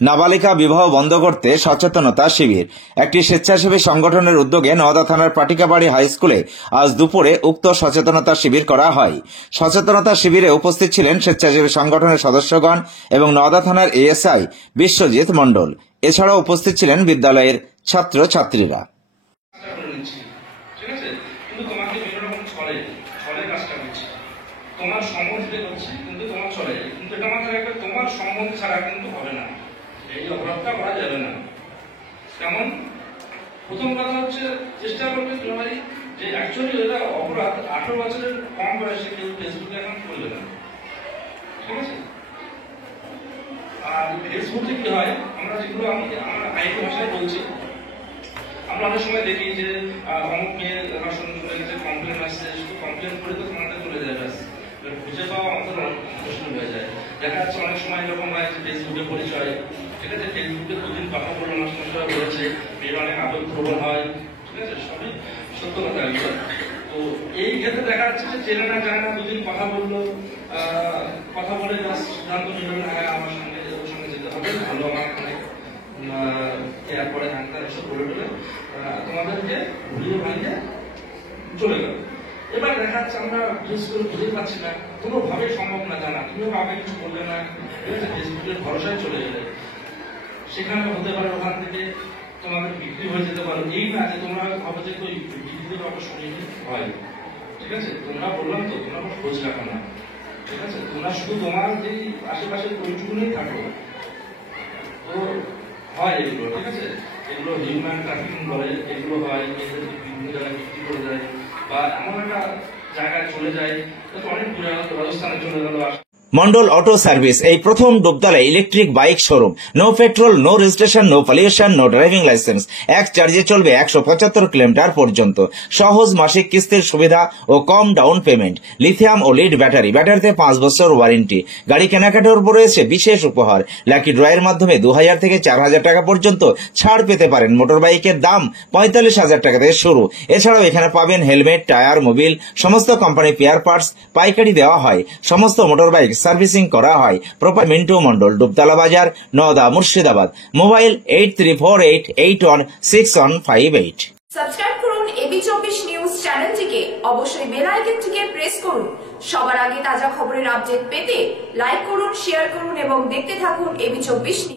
নাবালিকা বিবাহ বন্ধ করতে সচেতনতা শিবির। একটি স্বেচ্ছাসেবী সংগঠনের উদ্যোগে নওদা থানার পাটিকাবাড়ি হাই স্কুলে আজ দুপুরে উক্ত সচেতনতা শিবির করা হয়। সচেতনতা শিবিরে উপস্থিত ছিলেন স্বেচ্ছাসেবী সংগঠনের সদস্যগণ এবং নওদা থানার এএসআই বিশ্বজিৎ মণ্ডল। এছাড়াও উপস্থিত ছিলেন বিদ্যালয়ের ছাত্র ছাত্রীরা। তোমার সম্বন্ধে করছি কিন্তু তোমার চলে, কিন্তু এটা মাথায় রাখবে তোমার সম্বন্ধ ছাড়া কিন্তু হবে না, এই অপরাধটা করা যাবে না। যেমন প্রথম কথা হচ্ছে চেষ্টা করবে তোমারই যে অ্যাকচুয়ালি এটা অপরাধ 18 বছরের কম বয়সে কেউ ফেসবুকে অ্যাকাউন্ট করবে না, ঠিক আছে? আর ফেসবুকে কি হয়, আমরা যেগুলো আমরা আইনি ভাষায় বলছি, আমরা অনেক সময় দেখি যে অমুক মেয়ে কমপ্লেন আসছে, শুধু কমপ্লেন করে তো তোমাদের চলে যাবে, খুঁজে পাওয়া আমাদের মুশকিল হয়ে যায়। দেখা যাচ্ছে অনেক সময় এরকম হয় যে ফেসবুকে পরিচয়, ঠিক আছে, ফেসবুকে দুদিন কথা বললো না, সমস্যা করেছে, মেয়ের অনেক আবেগ প্রবল হয়, ঠিক আছে, সবই সত্য কথা। তো এই ক্ষেত্রে দেখা যাচ্ছে যে চেনে না জানে না, দুদিন কথা বললো, কথা বলে সিদ্ধান্ত নিল না, হ্যাঁ আমার সঙ্গে ওর সঙ্গে যেতে হবে, ভালো আমার এরপরে ডাক্তার এসব বলে বলে তোমাদেরকে ভুলিয়ে ভাঙিয়ে চলে গেল। এবার দেখা যাচ্ছে আমরা বিশেষ করে বুঝতে পারছি না, কোনোভাবেই সম্ভব না জানা, তুমিও আগে কিছু বললে না, ঠিক আছে, ফেসবুকের ভরসায় চলে গেলে সেখানে হতে পারে ওখান থেকে তোমাদের বিক্রি হয়ে যেতে পারো। এই না যে তোমরা ভাবো যে ওই বিক্রির অবশ্য শুনিনি হয়, ঠিক আছে, তোমরা বললাম তো তোমরা খোঁজ রাখো না, ঠিক আছে, তোমরা শুধু তোমার যে আশেপাশের ওইটুকুনেই থাকো। তো হয় এগুলো, ঠিক আছে, এগুলো হিউম্যান ট্রাফিকিং বলে, এগুলো হয়, বিভিন্ন জায়গায় বিক্রি করে যায় বা এমন একটা জায়গায় চলে যায়, অনেক দূরে রাজস্থানে চলে গেল। মন্ডল অটো সার্ভিস এই প্রথম Dubtala electric bike showroom. No petrol, no registration, no pollution, no driving licence. এক চার্জে চলবে 175 কিলোমিটার পর্যন্ত। সহজ মাসিক কিস্তির সুবিধা ও কম ডাউন পেমেন্ট। লিথিয়াম ও লিড ব্যাটারি, ব্যাটারিতে 5 বছর ওয়ারেন্টি। গাড়ি কেনাকাটার উপর রয়েছে বিশেষ উপহার। লাকি ড্রয়ের মাধ্যমে 2000 থেকে 4000 টাকা পর্যন্ত ছাড় পেতে পারেন। মোটর বাইকের দাম 45,000 টাকা থেকে শুরু। এছাড়াও এখানে পাবেন হেলমেট, টায়ার, মোবিল, সমস্ত কোম্পানি পেয়ার পার্টস পাইকারি দেওয়া হয়। সমস্ত মোটর বাইক সার্ভিসিং করা হয়। প্রপার মিন্টু মন্ডল, ডুবতলা বাজার, নওদা, মুর্শিদাবাদ। মোবাইল 8348816158। সাবস্ক্রাইব করুন এবি24 নিউজ চ্যানেলটিকে, অবশ্যই বেল আইকনটিকে প্রেস করুন। সবার আগে তাজা খবরের আপডেট পেতে লাইক করুন, শেয়ার করুন এবং দেখতে থাকুন এবি24।